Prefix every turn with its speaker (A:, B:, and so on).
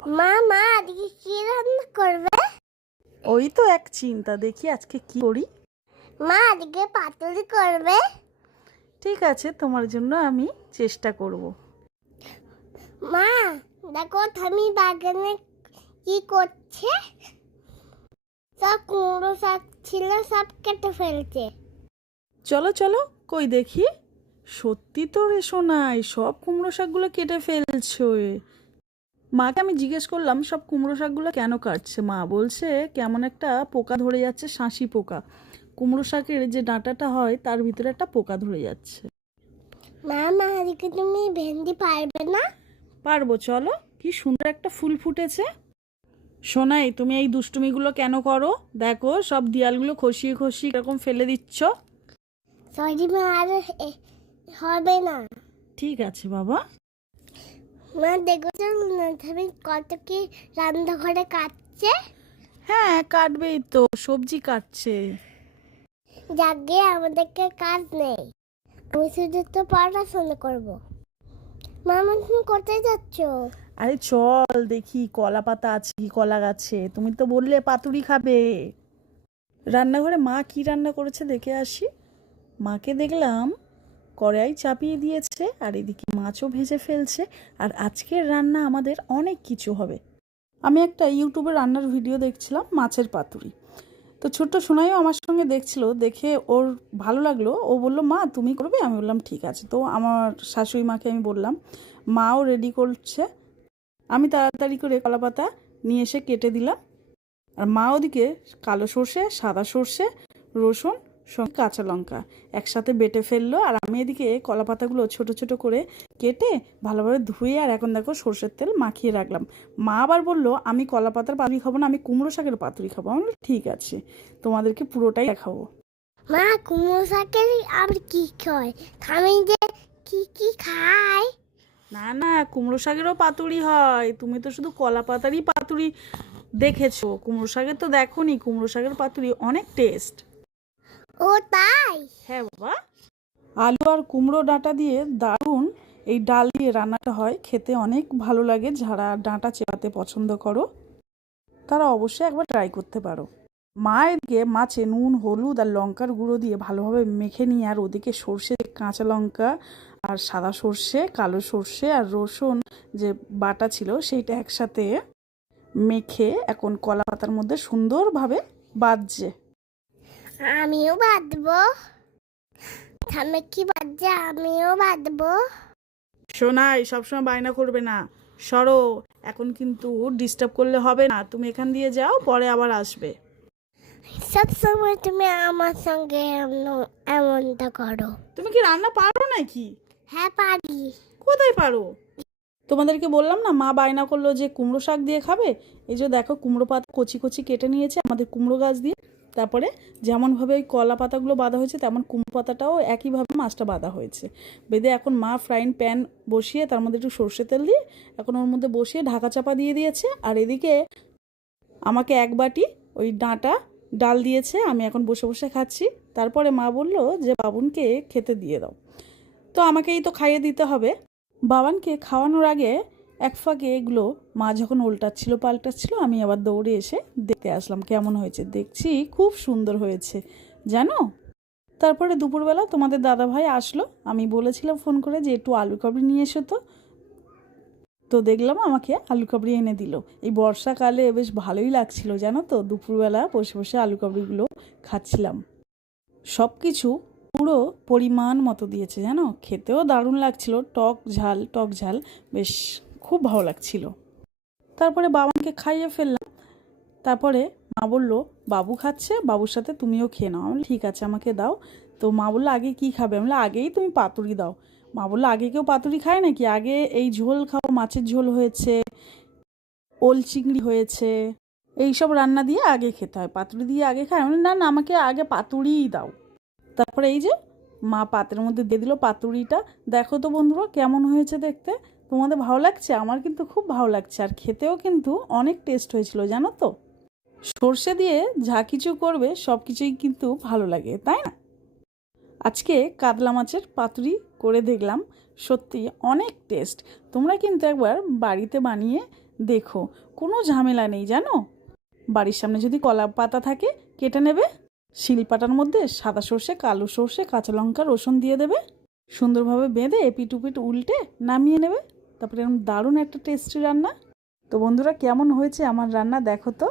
A: মা মা আজকে কি রান্না করবে?
B: ওই তো এক চিন্তা দেখি আজকে কি করি।
A: মা আজকে পাতুরি করবে।
B: ঠিক আছে তোমার জন্য আমি চেষ্টা করব।
A: মা দেখো থামি বাগানে কি করছে? সব কুমড়ো শাক ছিল সব কেটে ফেলছে।
B: চলো চলো কই দেখি? সত্যি তো রে সোনাই সব কুমড়ো শাকগুলো কেটে ফেলছো। মাকে আমি জিজ্ঞেস করলাম সব কুমড়ো শাকগুলো কেন কাটছে? মা বলছে কেমন একটা পোকা ধরে যাচ্ছে শাঁসি পোকা। কুমড়ো শাকের যে ডাঁটাটা হয় তার ভিতরে একটা পোকা ধরে যাচ্ছে।
A: মা মা আজকে তুমি ভেন্ডি পারবে না?
B: পারব চলো। কি সুন্দর একটা ফুল ফুটেছে। সোনাই তুমি এই দুষ্টুমিগুলো কেন করো? দেখো সব দিয়ালগুলো খসিয়ে খসিয়ে এরকম ফেলে দিচ্ছ।
A: সরি মা আর হবে না।
B: ঠিক আছে বাবা।
A: মা দেখো তো থামি কত কি রান্নাঘরে কাটছে?
B: হ্যাঁ কাটবেই তো সবজি কাটছে।
A: যাকে আমাদেরকে কাজ নেই। আমি শুধু তো পড়াশোনা করব। মামা তুমি কোথায় যাচ্ছ?
B: আরে চল দেখি কলা পাতা আছে কি কলা গাছে। তুমি তো বললে পাতুরি খাবে। রান্নাঘরে মা কি রান্না করেছে দেখে আসি। মাকে দেখলাম কড়াই চাপিয়ে দিয়েছে আর এদিকে মাছও ভেজে ফেলছে আর আজকের রান্না আমাদের অনেক কিছু হবে। আমি একটা ইউটিউবে রান্নার ভিডিও দেখছিলাম মাছের পাতুরি। তো ছোট্ট সোনাইও আমার সঙ্গে দেখছিল, দেখে ওর ভালো লাগল। ও বলল, মা, তুমি করবে? আমি বললাম, ঠিক আছে। তো আমার শাশুড়ি মাকে আমি বললাম, মাও রেডি করছে। আমি তাড়াতাড়ি করে কলাপাতা নিয়ে এসে কেটে দিলাম। আর মা ওদিকে কালো সর্ষে, সাদা সর্ষে, রসুন সঙ্গে কাঁচা লঙ্কা একসাথে বেটে ফেলল আর আমি এদিকে কলা পাতাগুলো ছোট ছোট করে কেটে ভালোভাবে ধুয়ে আর এখন দেখো সর্ষের তেল মাখিয়ে রাখলাম। মা আবার বলল আমি কলা পাতার পাতুরি খাব না আমি কুমড়ো শাকের পাতুরি খাব। আমি ঠিক আছে তোমাদেরকে পুরোটাই দেখাবো।
A: মা কুমড়ো শাকের আর কি খায়? আমি যে কি কি খায়?
B: না না কুমড়ো শাকেরও পাতুরি হয়। তুমি তো শুধু কলা পাতারই পাতুরি দেখেছ। কুমড়ো শাকের তো দেখো নি কুমড়ো শাকের পাতুরি অনেক টেস্ট
A: ও তাই?
B: হ্যাঁ বাবা। আলু আর কুমড়ো ডাঁটা দিয়ে দারুণ এই ডাল দিয়ে রান্নাটা হয়। খেতে অনেক ভালো লাগে। যারা ডাঁটা চেপাতে পছন্দ করো তারা অবশ্যই একবার ট্রাই করতে পারো। মা এদিকে মাছে নুন হলুদ আর লঙ্কার গুঁড়ো দিয়ে ভালোভাবে মেখে নিয়ে আর ওদিকে সর্ষে কাঁচা লঙ্কা আর সাদা সর্ষে কালো সর্ষে আর রসুন যে বাটা ছিল সেইটা একসাথে মেখে এখন কলা পাতার মধ্যে সুন্দরভাবে বাজছে।
A: আমিও বাঁধবো। থামে কি বাজছে আমিও বাঁধবো।
B: শোনাই সবসময় বায়না করবে না। সরো এখন কিন্তু ডিস্টার্ব করলে হবে না। তুমি এখান দিয়ে যাও পরে আবার আসবে।
A: সব সময় তুমি আমার সঙ্গে এমন- এমনটা করো।
B: তুমি কি রান্না পারো নাকি?
A: হ্যাঁ পারি।
B: কোথায় পারো? তোমাদেরকে বললাম না, মা বায়না করল যে কুমড়ো শাক দিয়ে খাবে? এই যে দেখো কুমড়ো পাতা কচি কচি কেটে নিয়েছে আমাদের কুমড়ো গাছ দিয়ে। তারপরে যেমনভাবে ওই কলা পাতাগুলো বাঁধা হয়েছে, তেমন কুমড়ো পাতাটাও একইভাবে মাছটা বাঁধা হয়েছে। বেঁধে এখন মা ফ্রাইং প্যান বসিয়ে তার মধ্যে একটু সর্ষে তেল দিয়ে এখন ওর মধ্যে বসিয়ে ঢাকা চাপা দিয়ে দিয়েছে। আর এদিকে আমাকে এক বাটি ওই ডাঁটা ডাল দিয়েছে, আমি এখন বসে বসে খাচ্ছি। তারপরে মা বলল যে, বাবুনকে খেতে দিয়ে দাও। তো আমাকেই তো খাইয়ে দিতে হবে। বাবানকে খাওয়ানোর আগে এক ফাঁকে এগুলো মা যখন উল্টাচ্ছিল, পাল্টাচ্ছিল, আমি আবার দৌড়ে এসে দেখতে আসলাম, কেমন হয়েছে? দেখছি খুব সুন্দর হয়েছে। জানো? তারপরে দুপুরবেলা তোমাদের দাদা ভাই আসলো, আমি বলেছিলাম ফোন করে যে, একটু আলু কাবড়ি নিয়ে এসো তো। তো দেখলাম আমাকে আলু কাবড়ি এনে দিল। এই বর্ষাকালে বেশ ভালোই লাগছিল, জানো তো? দুপুরবেলা বসে বসে আলু কাবড়িগুলো খাচ্ছিলাম। সব কিছু পুরো পরিমাণ মতো দিয়েছে, জানো? খেতেও দারুণ লাগছিল, টক ঝাল টক ঝাল, বেশ খুব ভালো লাগছিল। তারপরে বাবাকে খাইয়ে ফেললাম। তারপরে মা বলল, বাবু খাচ্ছে, বাবুর সাথে তুমিও খেয়ে নাও। ঠিক আছে, আমাকে দাও। তো মা বলল, আগে কি খাবে? আমি আগেই তুমি পাতুরি দাও। মা বলল, আগে কেউ পাতুরি খায় নাকি? আগে এই ঝোল খাও, মাছের ঝোল হয়েছে, ওল চিংড়ি হয়েছে, এইসব রান্না দিয়ে আগে খেতে হয়। পাতুরি দিয়ে আগে খায়? আমি না না, আমাকে আগে পাতুরিই দাও। তারপরে এই যে মা পাত্রের মধ্যে দিয়ে দিল পাতুরিটা। দেখো তো বন্ধুরা কেমন হয়েছে দেখতে। তোমাদের ভালো লাগছে? আমার কিন্তু খুব ভালো লাগছে। আর খেতেও কিন্তু অনেক টেস্ট হয়েছিল, জানো তো? সর্ষে দিয়ে যা কিছু করবে, সব কিছুই কিন্তু ভালো লাগে, তাই না? আজকে কাতলা মাছের পাতুরি করে দেখলাম। সত্যি অনেক টেস্ট তোমরা কিন্তু একবার বাড়িতে বানিয়ে দেখো। কোনো ঝামেলা নেই, জানো? বাড়ির সামনে যদি কলা পাতা থাকে, কেটে নেবে শিলপাটার মধ্যে সাদা সর্ষে, কালো সর্ষে, কাঁচা লঙ্কা, রসুন দিয়ে দেবে। সুন্দরভাবে বেঁধে এপিট উপিট উল্টে নামিয়ে নেবে। তারপরে এরকম দারুণ একটা টেস্টি রান্না। তো বন্ধুরা, কেমন হয়েছে আমার রান্না দেখো তো।